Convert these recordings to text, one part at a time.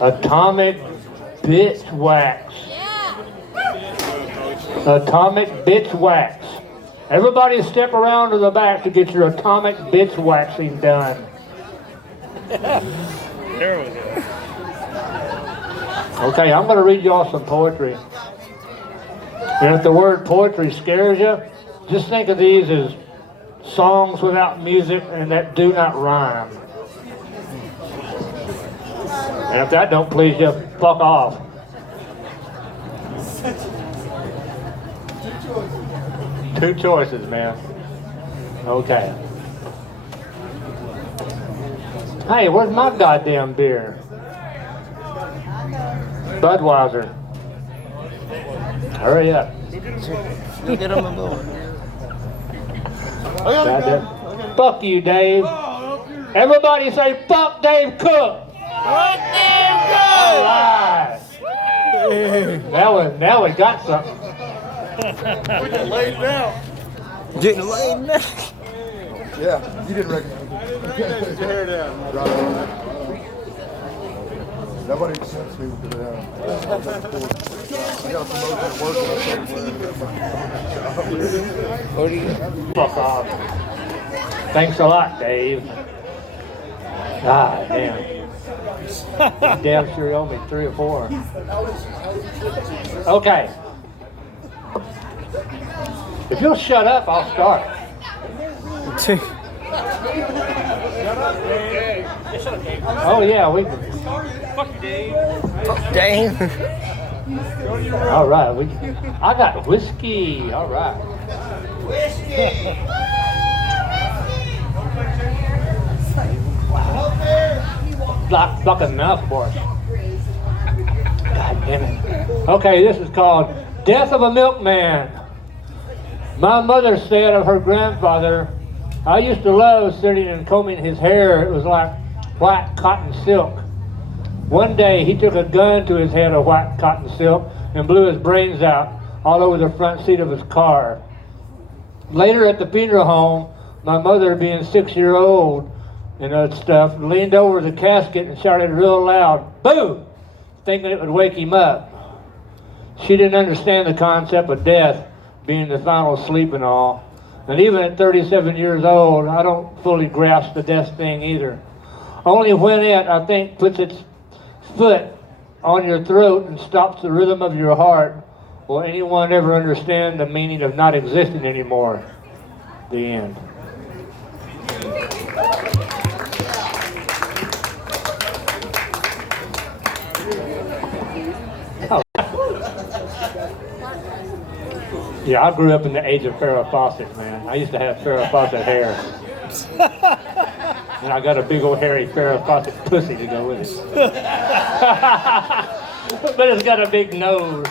Atomic bitch wax. Atomic bitch wax. Everybody step around to the back to get your atomic bitch waxing done. There we go. Okay, I'm going to read y'all some poetry. And if the word poetry scares you, just think of these as songs without music and that do not rhyme. And if that don't please you, fuck off. Two choices, man. Okay. Hey, where's my goddamn beer? Budweiser. Hurry up. Get him a board. Fuck you, Dave. Everybody say fuck Dave Cook. Fuck Dave Cook. All right. Now we got something. We're getting laid now. Getting laid now. Yeah, you didn't recognize it. Get your hair down. Nobody accepts me because I got a promotion at work. Fuck off. Thanks a lot, Dave. God damn. You damn sure owe me 3 or 4. Okay. If you'll shut up, I'll start. Oh yeah, we can. Fuck you, Dave. Dave. All right, I got whiskey. All right. Whiskey! Not fucking enough, boy. God damn it. Okay, this is called Death of a Milkman. My mother said of her grandfather, I used to love sitting and combing his hair. It was like white cotton silk. One day he took a gun to his head of white cotton silk and blew his brains out all over the front seat of his car. Later at the funeral home, my mother, being 6-year-old and stuff, leaned over the casket and shouted real loud, "Boo!" thinking it would wake him up. She didn't understand the concept of death being the final sleep and all. And even at 37 years old, I don't fully grasp the death thing either. Only when it, I think, puts its foot on your throat and stops the rhythm of your heart will anyone ever understand the meaning of not existing anymore. The end. Oh. Yeah, I grew up in the age of Farrah Fawcett, man. I used to have Farrah Fawcett hair. And I got a big old hairy Farrah Fawcett pussy to go with it. But it's got a big nose.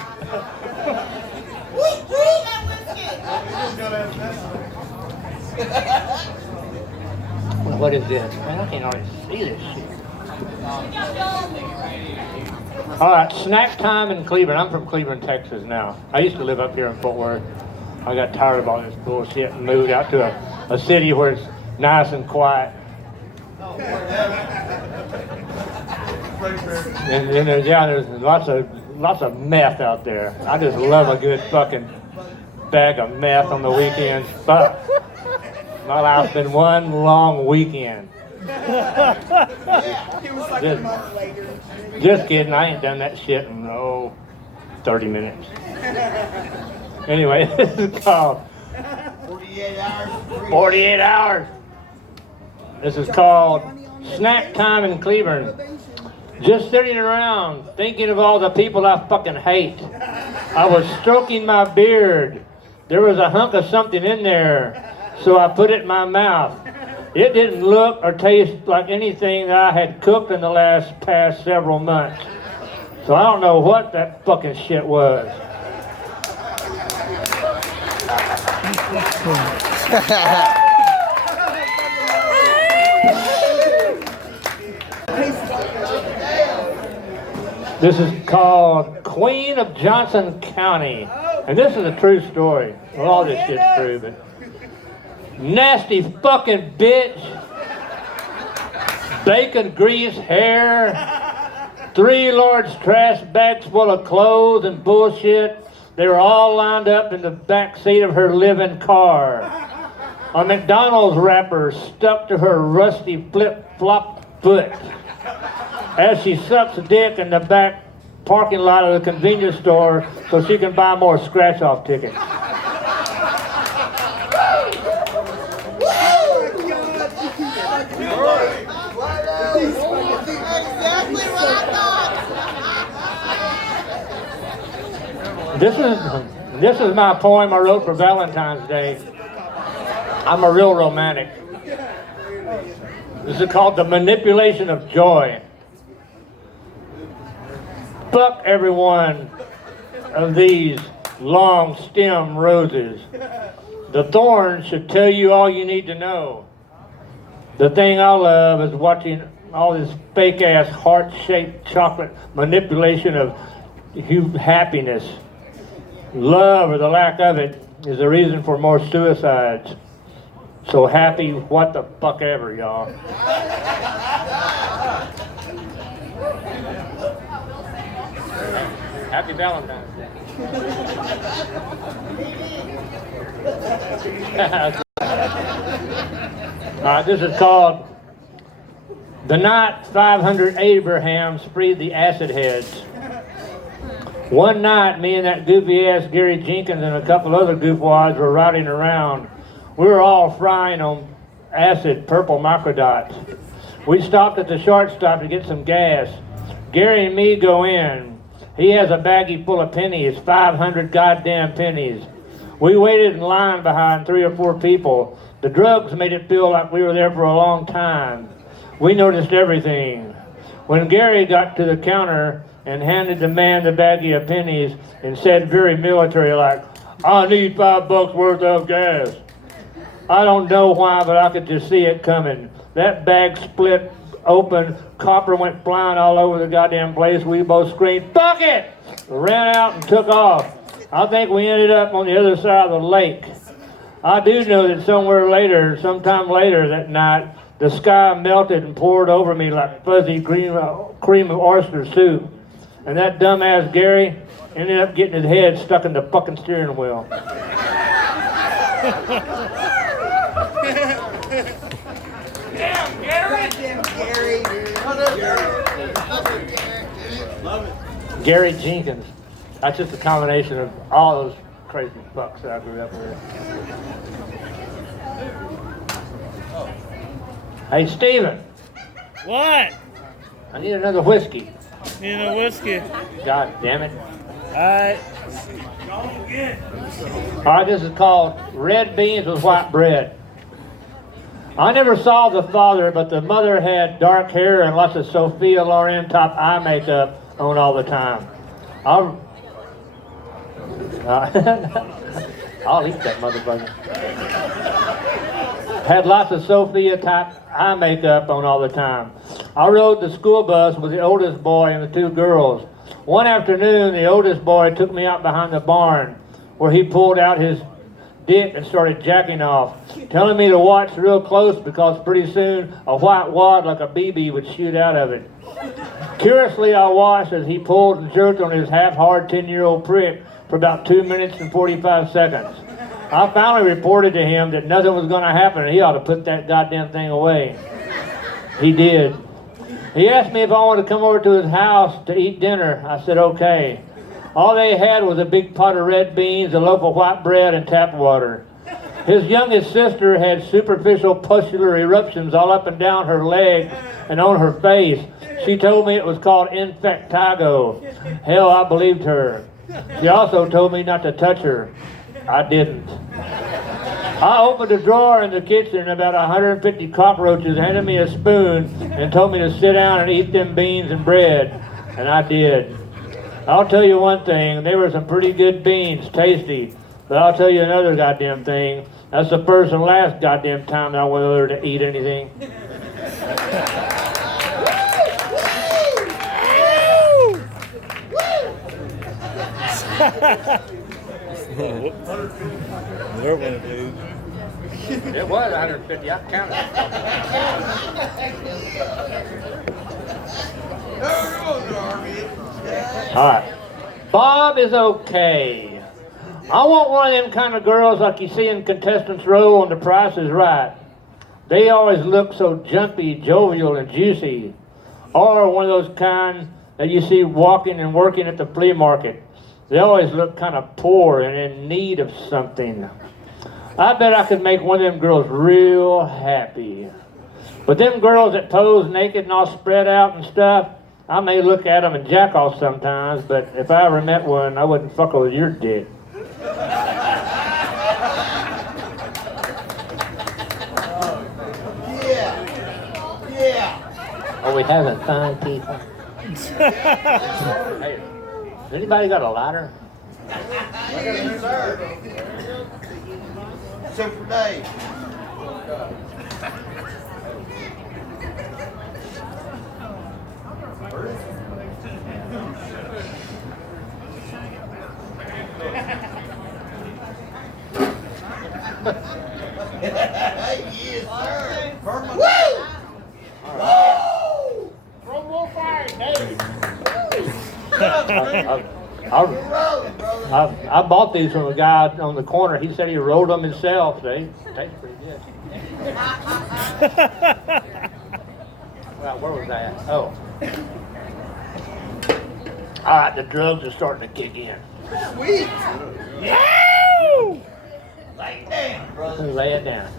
Well, what is this? Man, I can't already see this shit. All right, snack time in Cleveland. I'm from Cleveland, Texas now. I used to live up here in Fort Worth. I got tired of all this bullshit and moved out to a city where it's nice and quiet. And there's lots of meth out there. I just love a good fucking bag of meth on the weekends. But my life's been one long weekend. Just kidding, I ain't done that shit in 30 minutes. Anyway, this is called 48 hours. 48 hours. This is called Snack Time in Cleveland. Just sitting around thinking of all the people I fucking hate. I was stroking my beard. There was a hunk of something in there, so I put it in my mouth. It didn't look or taste like anything that I had cooked in the past several months. So I don't know what that fucking shit was. This is called Queen of Johnson County. And this is a true story. Well, all this shit's true, but nasty fucking bitch. Bacon grease hair. 3 large trash bags full of clothes and bullshit. They were all lined up in the back seat of her living car. A McDonald's wrapper stuck to her rusty flip-flop foot as she sucks dick in the back parking lot of the convenience store so she can buy more scratch-off tickets. Exactly what I thought. This is my poem I wrote for Valentine's Day. I'm a real romantic. This is called The Manipulation of Joy. Fuck every one of these long stem roses. The thorns should tell you all you need to know. The thing I love is watching all this fake ass heart-shaped chocolate manipulation of happiness. Love, or the lack of it, is the reason for more suicides. So happy what the fuck ever, y'all. Happy Valentine's Day. This is called The Night 500 Abrahams Freed the Acid Heads. One night, me and that goofy-ass Gary Jenkins and a couple other goofwads were riding around. We were all frying on acid purple microdots. We stopped at the short stop to get some gas. Gary and me go in. He has a baggie full of pennies, 500 goddamn pennies. We waited in line behind 3 or 4 people. The drugs made it feel like we were there for a long time. We noticed everything. When Gary got to the counter and handed the man the baggie of pennies and said very military-like, "I need $5 worth of gas." I don't know why, but I could just see it coming. That bag split open, copper went flying all over the goddamn place. We both screamed, "Fuck it!" Ran out and took off. I think we ended up on the other side of the lake. I do know that sometime later that night, the sky melted and poured over me like fuzzy cream of oyster soup. And that dumbass Gary ended up getting his head stuck in the fucking steering wheel. Damn, Gary! Gary Jenkins. That's just a combination of all those crazy fucks that I grew up with. Hey, Steven. What? I need another whiskey. Need a whiskey. God damn it. Alright. Alright, this is called Red Beans with White Bread. I never saw the father, but the mother had dark hair and lots of Sophia Loren top eye makeup on all the time. I'll eat that motherfucker. Had lots of Sophia type eye makeup on all the time. I rode the school bus with the oldest boy and the 2 girls. One afternoon, the oldest boy took me out behind the barn where he pulled out his dick and started jacking off, telling me to watch real close because pretty soon a white wad like a BB would shoot out of it. Curiously, I watched as he pulled and jerked on his half-hard 10-year-old prick for about 2 minutes and 45 seconds. I finally reported to him that nothing was going to happen and he ought to put that goddamn thing away. He did. He asked me if I wanted to come over to his house to eat dinner. I said, okay. All they had was a big pot of red beans, a loaf of white bread, and tap water. His youngest sister had superficial pustular eruptions all up and down her leg and on her face. She told me it was called infectago. Hell, I believed her. She also told me not to touch her. I didn't. I opened a drawer in the kitchen and about 150 cockroaches handed me a spoon and told me to sit down and eat them beans and bread. And I did. I'll tell you one thing, they were some pretty good beans, tasty. But I'll tell you another goddamn thing. That's the first and last goddamn time I went over to eat anything. It was 150, I counted it. All right. Bob is okay. I want one of them kind of girls like you see in Contestants Row on The Price is Right. They always look so jumpy, jovial, and juicy. Or one of those kind that you see walking and working at the flea market. They always look kind of poor and in need of something. I bet I could make one of them girls real happy. But them girls that pose naked and all spread out and stuff, I may look at them and jack off sometimes, but if I ever met one, I wouldn't fuck with your dick. Yeah. Are we having fun, people? Hey, anybody got a lighter? Yes, sir. Super Dave. Yes, sir. Woo! Woo! From more fire, Dave. I bought these from a guy on the corner. He said he rolled them himself. They taste pretty good. Well, where was that? Oh. All right, the drugs are starting to kick in. Sweet. Woo! Lay it down, brother. Lay it down.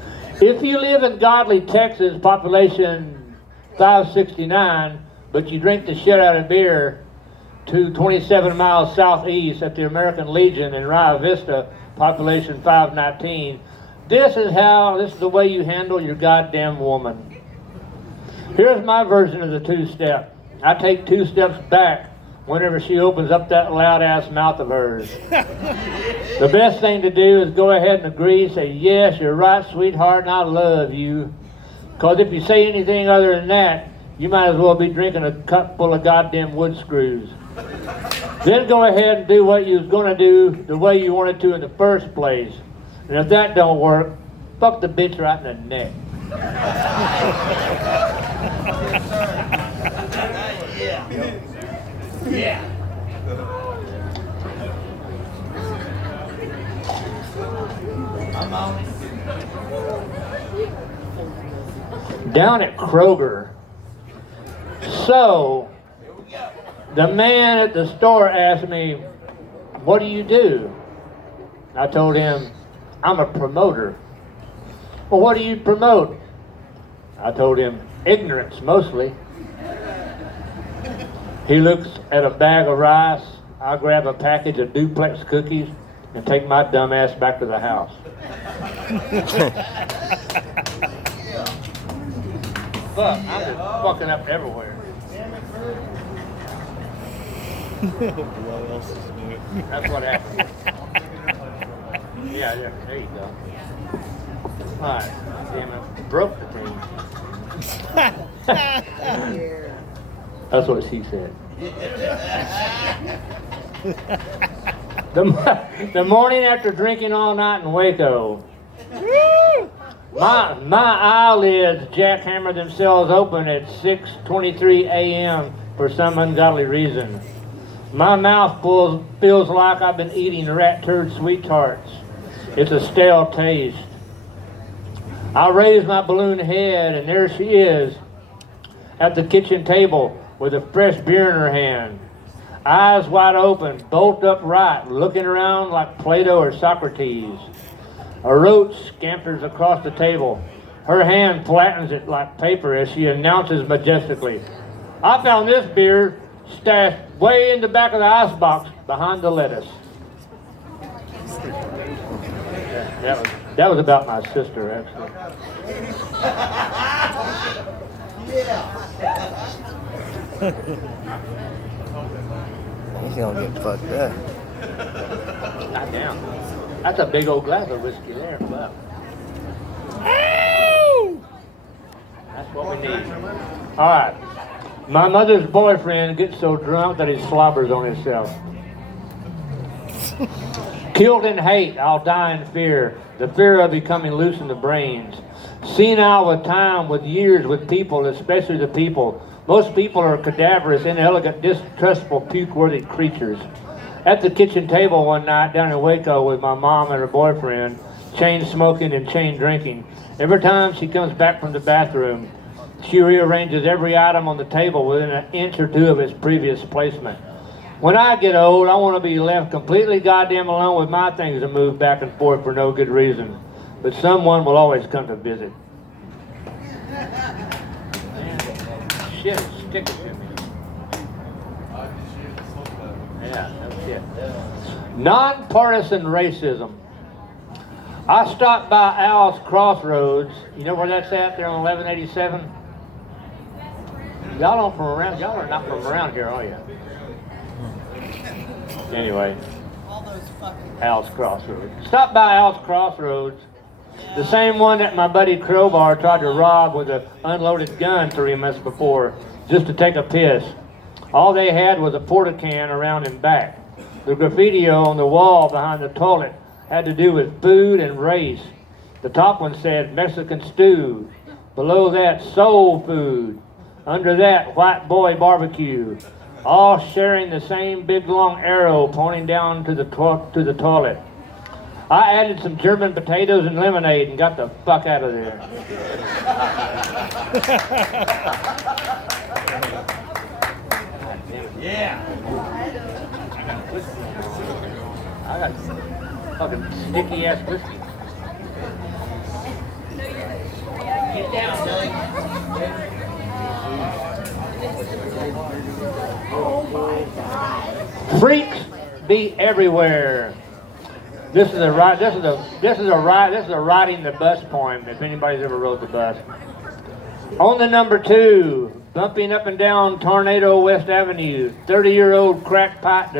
If you live in Godly, Texas, population 569, but you drink the shit out of beer, to 27 miles southeast at the American Legion in Rio Vista, population 519. This is the way you handle your goddamn woman. Here's my version of the two-step. I take 2 steps back whenever she opens up that loud-ass mouth of hers. The best thing to do is go ahead and agree, say, yes, you're right, sweetheart, and I love you. Because if you say anything other than that, you might as well be drinking a cup full of goddamn wood screws. Then go ahead and do what you was going to do the way you wanted to in the first place. And if that don't work, fuck the bitch right in the neck. Yeah. I'm on it. Down at Kroger. So, the man at the store asked me, what do you do? I told him, I'm a promoter. Well, what do you promote? I told him, ignorance mostly. He looks at a bag of rice. I grab a package of duplex cookies and take my dumb ass back to the house. Fuck, I'm just fucking up everywhere. What else is new? That's what happened. Yeah, there you go. Alright, damn it, broke the thing. That's what she said. The morning after drinking all night in Waco, my eyelids jackhammer themselves open at 6:23 a.m. for some ungodly reason. My mouth feels like I've been eating rat turd sweet tarts. It's a stale taste. I raise my balloon head, and there she is at the kitchen table with a fresh beer in her hand. Eyes wide open, bolt upright, looking around like Plato or Socrates. A roach scampers across the table. Her hand flattens it like paper as she announces majestically, I found this beer stashed way in the back of the icebox behind the lettuce. That was about my sister, actually. He's gonna get fucked up. Goddamn. That's a big old glass of whiskey there, but that's what we need. All right. My mother's boyfriend gets so drunk that he slobbers on himself. Killed in hate, I'll die in fear. The fear of becoming loose in the brains. Senile with time, with years, with people, especially the people Most people are cadaverous, inelegant, distrustful, puke-worthy creatures. At the kitchen table one night down in Waco with my mom and her boyfriend, chain smoking and chain drinking, every time she comes back from the bathroom, she rearranges every item on the table within an inch or two of its previous placement. When I get old, I want to be left completely goddamn alone with my things to move back and forth for no good reason. But someone will always come to visit. Shit, stick it to me. Yeah, that's it. Nonpartisan racism. I stopped by Al's Crossroads. You know where that's at there on 1187? Y'all aren't from around. Y'all are not from around here, are you? Anyway, Al's Crossroads. Stop by Al's Crossroads. The same one that my buddy Crowbar tried to rob with an unloaded gun 3 months before, just to take a piss. All they had was a porta-can around and back. The graffiti on the wall behind the toilet had to do with food and race. The top one said Mexican stew. Below that, soul food. Under that, white boy barbecue. All sharing the same big long arrow pointing down to the toilet. I added some German potatoes and lemonade and got the fuck out of there. Yeah. I got fucking sticky ass whiskey. Get down, Billy. Freaks be everywhere. This is a riding the bus poem. If anybody's ever rode the bus. On the number 2, bumping up and down Tornado West Avenue, 30-year-old crack pipe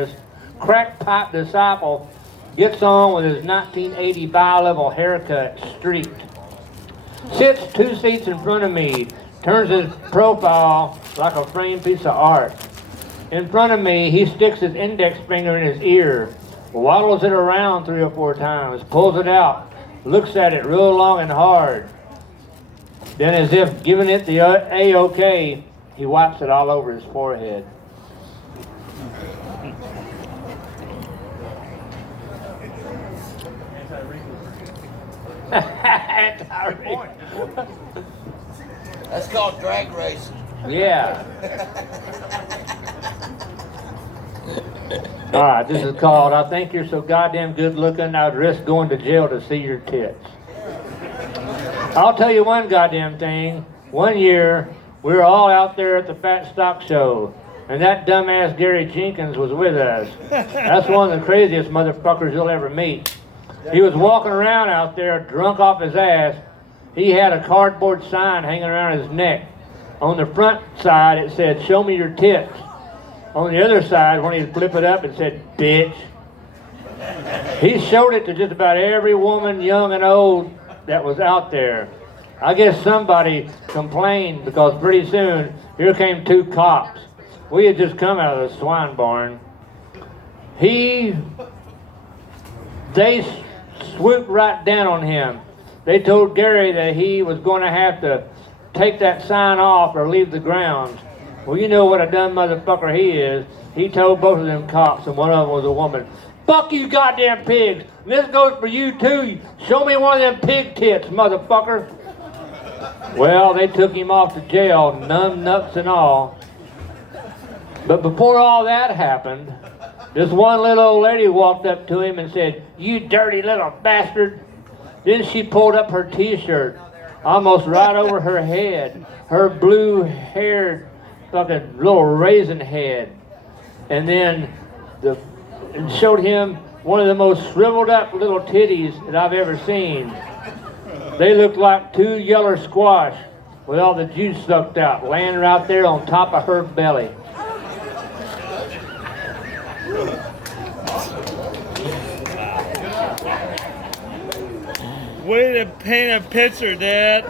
disciple gets on with his 1980 bi-level haircut, streaked. Sits 2 seats in front of me, turns his profile like a framed piece of art. In front of me, he sticks his index finger in his ear, waddles it around 3 or 4 times, pulls it out, looks at it real long and hard. Then, as if giving it the A-OK, he wipes it all over his forehead. That's called drag racing. Yeah. All right, this is called I Think You're So Goddamn Good Looking I'd Risk Going to Jail to See Your Tits. I'll tell you one goddamn thing. One year, we were all out there at the Fat Stock Show, and that dumbass Gary Jenkins was with us. That's one of the craziest motherfuckers you'll ever meet. He was walking around out there drunk off his ass. He had a cardboard sign hanging around his neck. On the front side, it said, "Show me your tits." On the other side, when he'd flip it up, it said, "Bitch." He showed it to just about every woman, young and old, that was out there. I guess somebody complained because pretty soon, here came 2 cops. We had just come out of the swine barn. They swooped right down on him. They told Gary that he was going to have to take that sign off or leave the grounds. Well, you know what a dumb motherfucker he is. He told both of them cops, and one of them was a woman, "Fuck you goddamn pigs. And this goes for you too. Show me one of them pig tits, motherfucker." Well, they took him off to jail, numb nuts and all. But before all that happened, this one little old lady walked up to him and said, "You dirty little bastard." Then she pulled up her t-shirt, almost right over her head, her blue-haired fucking little raisin head, and then and showed him one of the most shriveled up little titties that I've ever seen. They looked like 2 yeller squash with all the juice sucked out, laying right there on top of her belly. Way to paint a picture, Dad.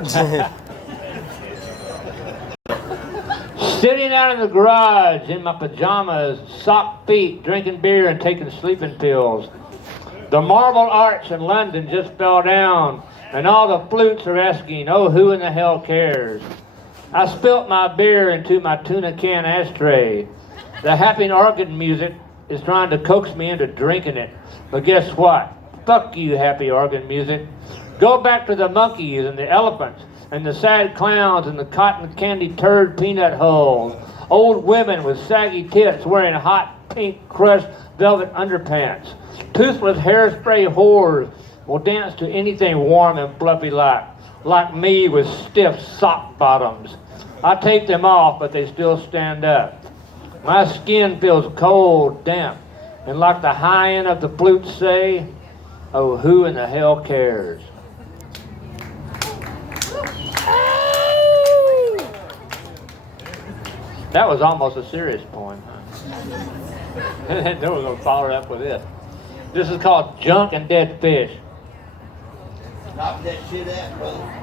Sitting out in the garage in my pajamas, socked feet, drinking beer and taking sleeping pills. The Marble Arch in London just fell down, and all the flutes are asking, "Oh, who in the hell cares?" I spilt my beer into my tuna can ashtray. The happy organ music is trying to coax me into drinking it. But guess what? Fuck you, happy organ music. Go back to the monkeys and the elephants and the sad clowns and the cotton candy turd peanut hulls. Old women with saggy tits wearing hot pink crushed velvet underpants. Toothless hairspray whores will dance to anything warm and fluffy like me with stiff sock bottoms. I take them off, but they still stand up. My skin feels cold, damp, and like the high end of the flutes say, oh, who in the hell cares? That was almost a serious poem, huh? And then we're going to follow it up with this. This is called Junk and Dead Fish. Knock that shit out, brother.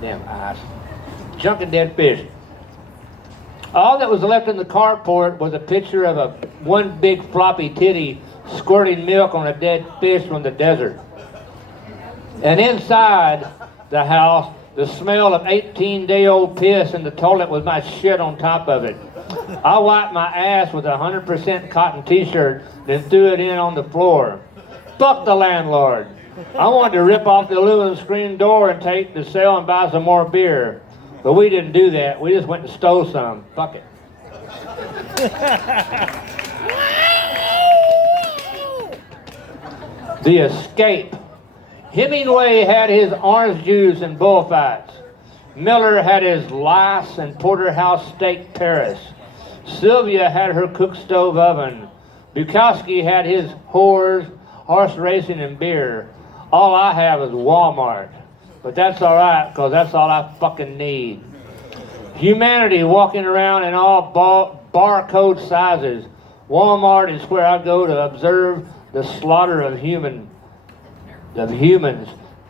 Damn eyes. Junk and dead fish. All that was left in the carport was a picture of one big floppy titty squirting milk on a dead fish from the desert. And inside the house, the smell of 18-day-old piss in the toilet with my shit on top of it. I wiped my ass with a 100% cotton t-shirt, then threw it in on the floor. Fuck the landlord. I wanted to rip off the aluminum screen door and take the cell and buy some more beer. But we didn't do that. We just went and stole some. Fuck it. The escape. Hemingway had his orange juice and bullfights. Miller had his lice and porterhouse steak Paris. Sylvia had her cook stove oven. Bukowski had his whores, horse racing, and beer. All I have is Walmart. But that's all right, because that's all I fucking need. Humanity walking around in all barcode sizes. Walmart is where I go to observe the slaughter of humans,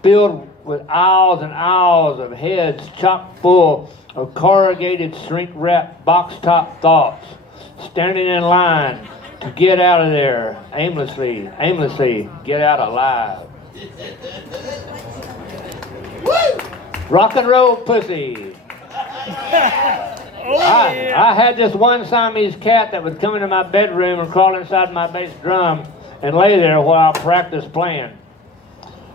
filled with aisles and aisles of heads chock full of corrugated shrink-wrapped box-top thoughts, standing in line to get out of there aimlessly, get out alive. Rock and roll pussy. I had this one Siamese cat that would come into my bedroom and crawl inside my bass drum and lay there while I practiced playing.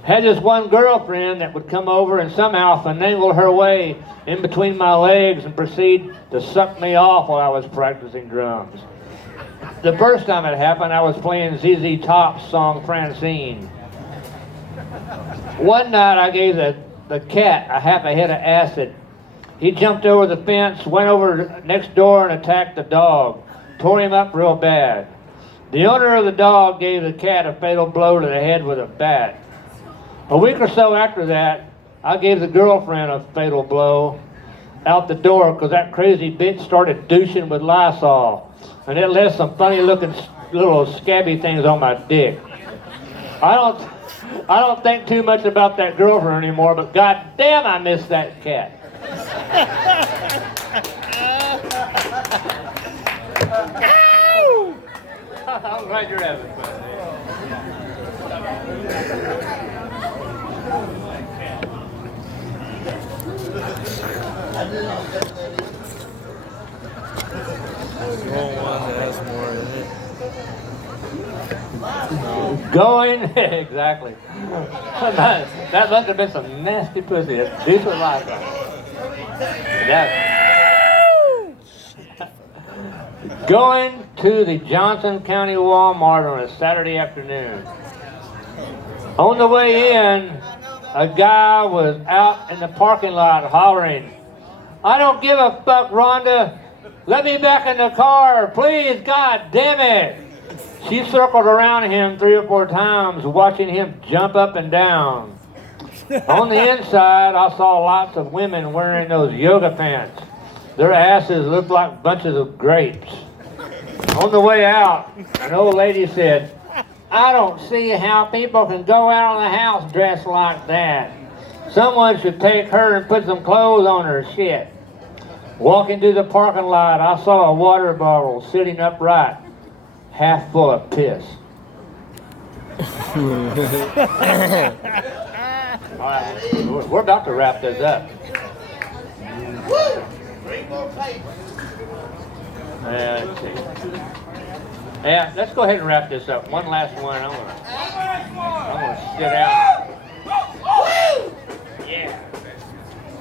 Had this one girlfriend that would come over and somehow finagle her way in between my legs and proceed to suck me off while I was practicing drums. The first time it happened, I was playing ZZ Top's song Francine. One night I gave the cat a half a head of acid. He jumped over the fence, went over next door and attacked the dog, tore him up real bad. The owner of the dog gave the cat a fatal blow to the head with a bat. A week or so after that, I gave the girlfriend a fatal blow out the door because that crazy bitch started douching with Lysol, and it left some funny looking little scabby things on my dick. I don't think too much about that girlfriend anymore, but goddamn, I miss that cat. I'm glad you're having fun. You want one that has more in it? Going, exactly. That must have been some nasty pussy. That's deep with life. Going to the Johnson County Walmart on a Saturday afternoon. On the way in, a guy was out in the parking lot hollering, "I don't give a fuck, Rhonda. Let me back in the car, please, God damn it." She circled around him 3 or 4 times, watching him jump up and down. On the inside, I saw lots of women wearing those yoga pants. Their asses looked like bunches of grapes. On the way out, an old lady said, "I don't see how people can go out of the house dressed like that. Someone should take her and put some clothes on her, shit." Walking through the parking lot, I saw a water bottle sitting upright, half full of piss. All right, we're about to wrap this up. Woo! 3 more pages. Let's see. Yeah, let's go ahead and wrap this up. One last one. I'm gonna sit down. Yeah.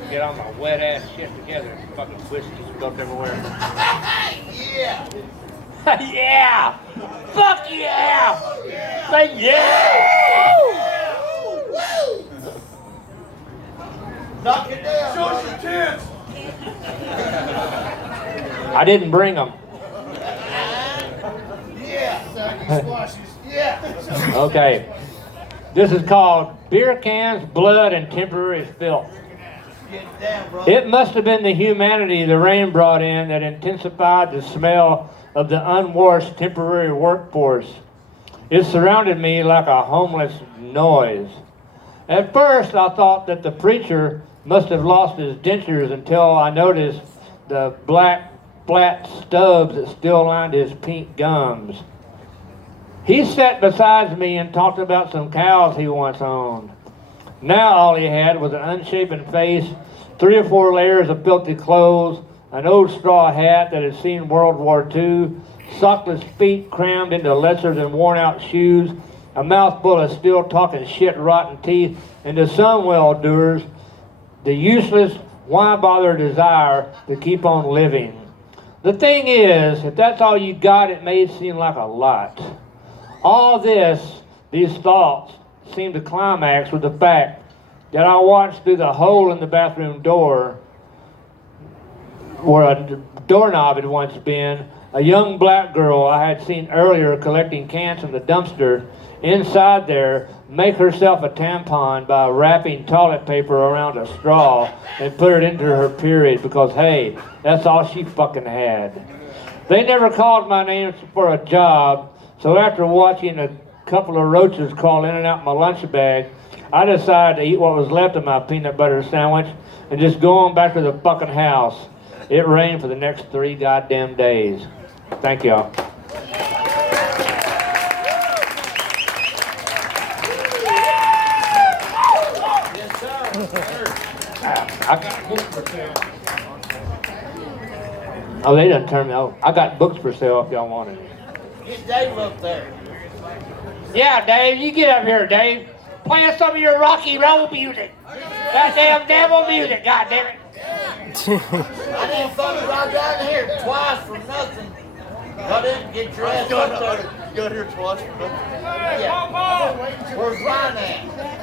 Get all my wet ass shit together. Fucking whiskey spilled everywhere. Yeah. Yeah! Fuck yeah! Say yeah! Woo! Knock it down. Show us your tits. I didn't bring them. Yeah. Yeah. Okay. This is called Beer Cans, Blood, and Temporary Filth. Get down, bro. It must have been the humanity the rain brought in that intensified the smell of the unwashed temporary workforce. It surrounded me like a homeless noise. At first, I thought that the preacher must have lost his dentures until I noticed the black, flat stubs that still lined his pink gums. He sat beside me and talked about some cows he once owned. Now all he had was an unshaven face, 3 or 4 layers of filthy clothes, an old straw hat that had seen World War II, sockless feet crammed into lesser than worn-out shoes, a mouthful of still talking shit rotten teeth, and to some well-doers, the useless, why bother desire to keep on living. The thing is, if that's all you got, it may seem like a lot. All this, these thoughts, seemed to climax with the fact that I watched through the hole in the bathroom door where a doorknob had once been, a young black girl I had seen earlier collecting cans from the dumpster inside there make herself a tampon by wrapping toilet paper around a straw and put it into her period because, hey, that's all she fucking had. They never called my name for a job, so after watching a couple of roaches crawl in and out my lunch bag, I decided to eat what was left of my peanut butter sandwich and just go on back to the fucking house. It rained for the next 3 goddamn days. Thank y'all. Oh, they done turned me. Oh, I got books for sale if y'all want it. Get Dave up there. Yeah, Dave, you get up here, Dave. Play some of your rocky roll music. Goddamn devil music, goddamn it. I didn't fucking ride down here twice for nothing. I didn't get your ass up there. You got here twice for nothing. Yeah. Where's Ryan at?